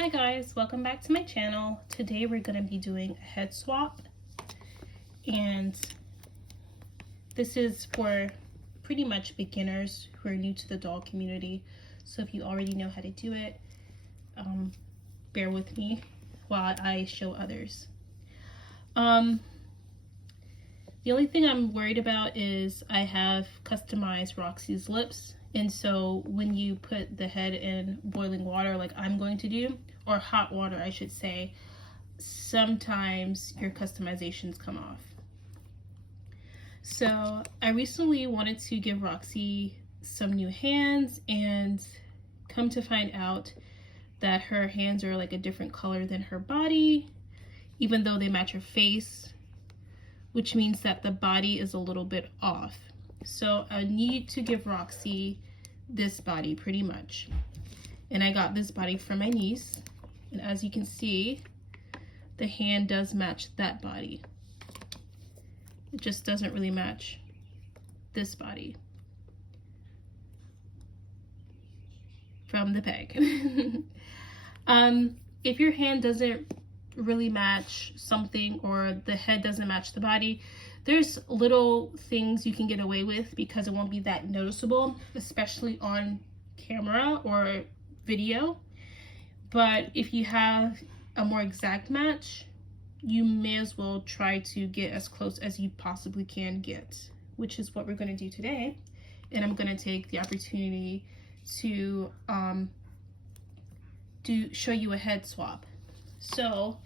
Hi guys, welcome back to my channel. Today we're going to be doing a head swap, and this is for pretty much beginners who are new to the doll community. So if you already know how to do it, bear with me while I show others. The only thing I'm worried about is I have customized Roxy's lips. And so when you put the head in boiling water like I'm going to do, or hot water I should say, sometimes your customizations come off. So I recently wanted to give Roxy some new hands, and come to find out that her hands are like a different color than her body, even though they match her face, which means that the body is a little bit off. So I need to give Roxy this body pretty much. And I got this body from my niece. And as you can see, the hand does match that body. It just doesn't really match this body from the peg. If your hand doesn't really match something, or the head doesn't match the body, there's little things you can get away with because it won't be that noticeable, especially on camera or video. But if you have a more exact match, you may as well try to get as close as you possibly can get, which is what we're going to do today. And I'm going to take the opportunity to show you a head swap. So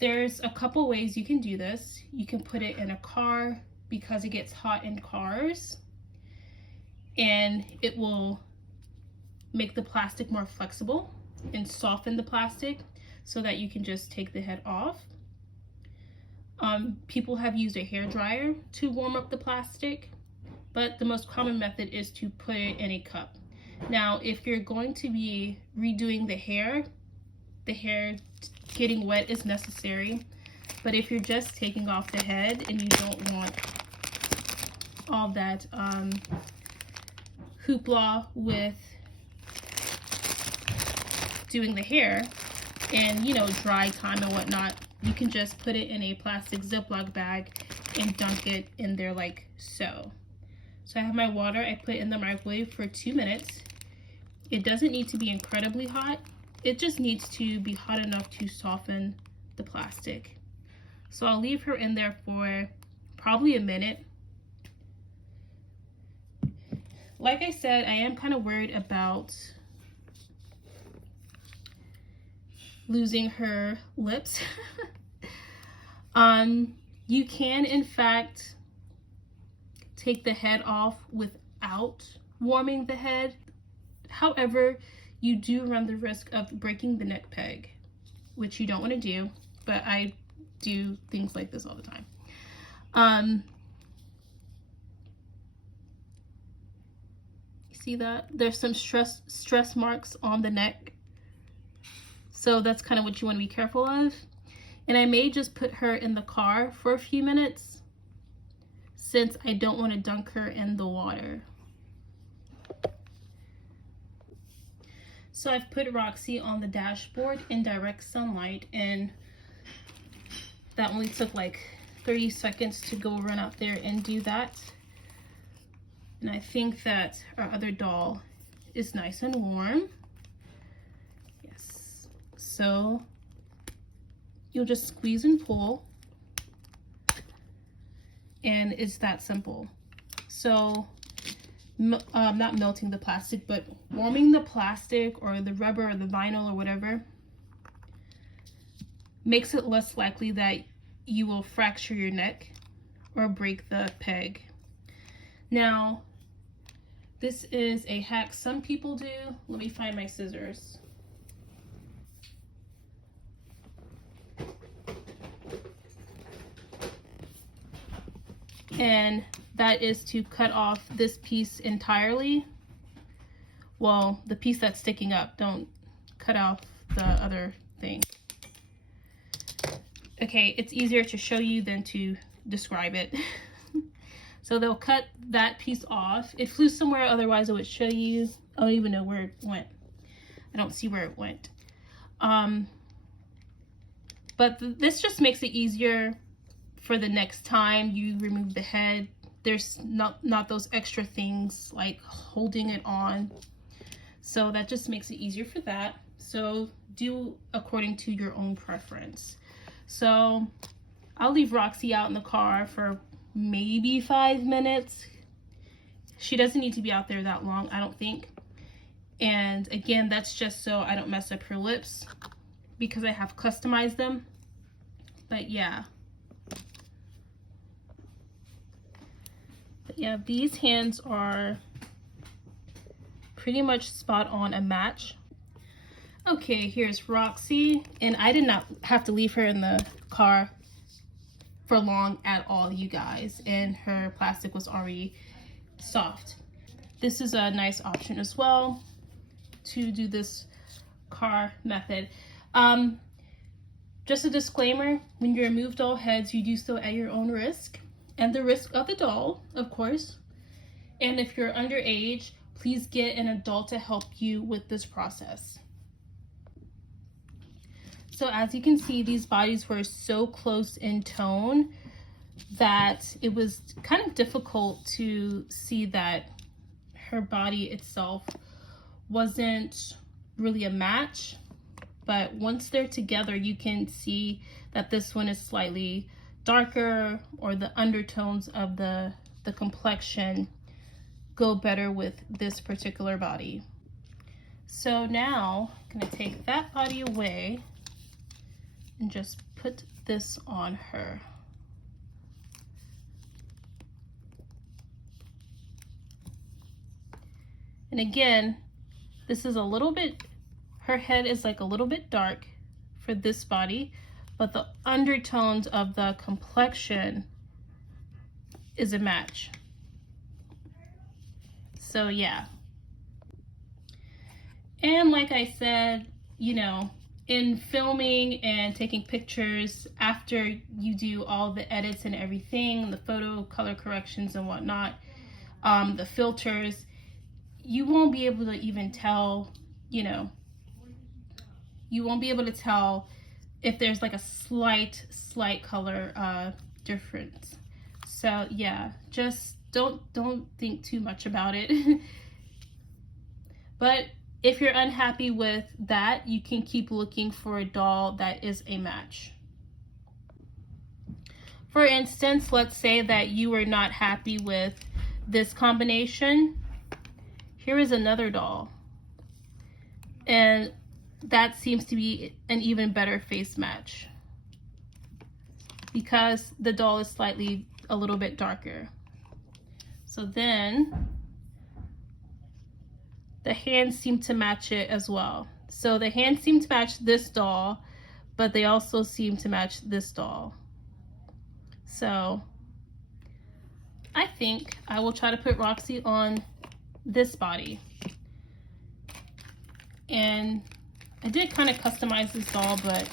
there's a couple ways you can do this. You can put it in a car because it gets hot in cars, and it will make the plastic more flexible and soften the plastic so that you can just take the head off. People have used a hair dryer to warm up the plastic, but the most common method is to put it in a cup. Now, if you're going to be redoing the hair getting wet is necessary, but if you're just taking off the head and you don't want all that hoopla with doing the hair and, you know, dry time and whatnot, you can just put it in a plastic Ziploc bag and dunk it in there like so. So I have my water. I put it in the microwave for 2 minutes. It doesn't need to be incredibly hot. It just needs to be hot enough to soften the plastic. So I'll leave her in there for probably a minute. Like I said, I am kind of worried about losing her lips. You can in fact take the head off without warming the head. However, you do run the risk of breaking the neck peg, which you don't want to do, but I do things like this all the time. See that? There's some stress marks on the neck. So that's kind of what you want to be careful of. And I may just put her in the car for a few minutes since I don't want to dunk her in the water. So I've put Roxy on the dashboard in direct sunlight, and that only took like 30 seconds to go run out there and do that. And I think that our other doll is nice and warm. Yes. So you'll just squeeze and pull, and it's that simple. So not melting the plastic, but warming the plastic or the rubber or the vinyl or whatever makes it less likely that you will fracture your neck or break the peg. Now, this is a hack some people do. Let me find my scissors. And that is to cut off this piece entirely. Well, the piece that's sticking up. Don't cut off the other thing. Okay, it's easier to show you than to describe it. So they'll cut that piece off. It flew somewhere, otherwise I would show you. I don't even know where it went. I don't see where it went. But this just makes it easier for the next time you remove the head. There's not those extra things like holding it on. So that just makes it easier for that. So do according to your own preference. So I'll leave Roxy out in the car for maybe 5 minutes. She doesn't need to be out there that long, I don't think. And again, that's just so I don't mess up her lips because I have customized them. But yeah. But yeah, these hands are pretty much spot on a match. Okay, here's Roxy, and I did not have to leave her in the car for long at all, you guys, and her plastic was already soft. This is a nice option as well to do this car method. Just a disclaimer, when you remove doll heads, you do so at your own risk and the risk of the doll, of course. And if you're underage, please get an adult to help you with this process. So as you can see, these bodies were so close in tone that it was kind of difficult to see that her body itself wasn't really a match. But once they're together, you can see that this one is slightly darker, or the undertones of the complexion go better with this particular body. So now I'm gonna take that body away and just put this on her. And again, this is a little bit, her head is like a little bit dark for this body, but the undertones of the complexion is a match. So yeah. And like I said, you know, in filming and taking pictures, after you do all the edits and everything, the photo color corrections and whatnot, the filters, you won't be able to even tell, you know, you won't be able to tell if there's like a slight color difference. So yeah, just don't think too much about it. But if you're unhappy with that, you can keep looking for a doll that is a match. For instance, let's say that you were not happy with this combination. Here is another doll, and that seems to be an even better face match because the doll is slightly a little bit darker. So then the hands seem to match it as well. So the hands seem to match this doll, but they also seem to match this doll. So I think I will try to put Roxy on this body. And I did kind of customize this doll, but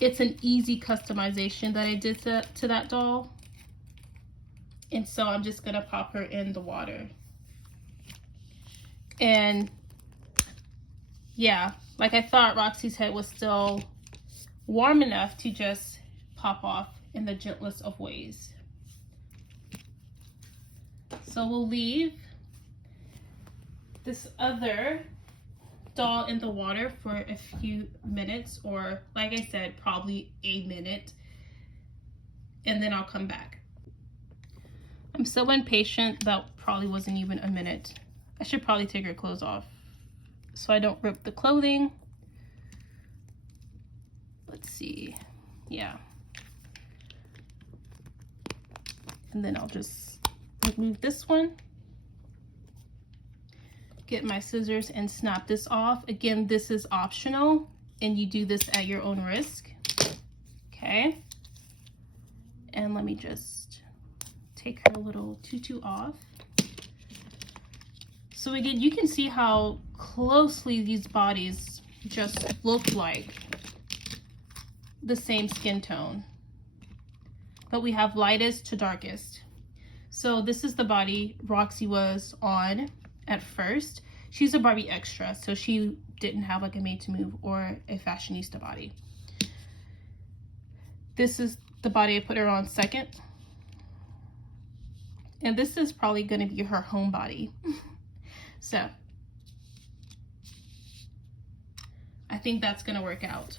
it's an easy customization that I did to that doll. And so I'm just gonna pop her in the water. And yeah, like I thought Roxy's head was still warm enough to just pop off in the gentlest of ways. So we'll leave this other doll in the water for a few minutes, or like I said, probably a minute, and then I'll come back. I'm so impatient, that probably wasn't even a minute. I should probably take her clothes off so I don't rip the clothing. Let's see. Yeah. And then I'll just remove this one. Get my scissors and snap this off. Again, this is optional and you do this at your own risk. Okay. And let me just take her little tutu off. So again, you can see how closely these bodies just look like the same skin tone, but we have lightest to darkest. So this is the body Roxy was on at first. she's a Barbie extra, so she didn't have like a made to move or a fashionista body. This is the body I put her on second. And this is probably going to be her home body. So I think that's going to work out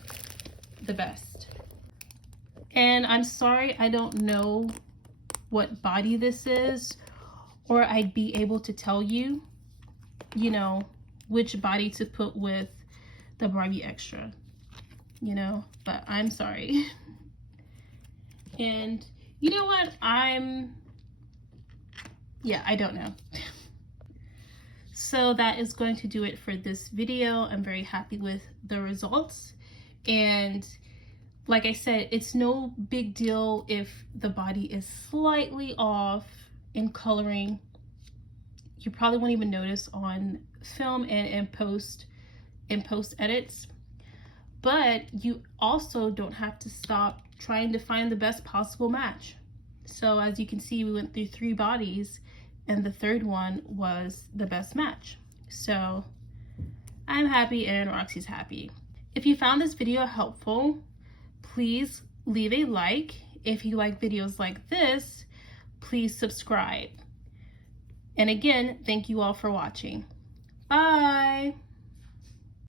the best. And I'm sorry, I don't know what body this is, or I'd be able to tell you, you know, which body to put with the Barbie extra, you know, but I'm sorry. And you know what? Yeah, I don't know. So that is going to do it for this video. I'm very happy with the results. And like I said, it's no big deal if the body is slightly off in coloring. You probably won't even notice on film and in post edits. But you also don't have to stop trying to find the best possible match. So as you can see, we went through 3 bodies and the third one was the best match. So I'm happy and Roxy's happy. If you found this video helpful, please leave a like. If you like videos like this, please subscribe. And again, thank you all for watching. Bye.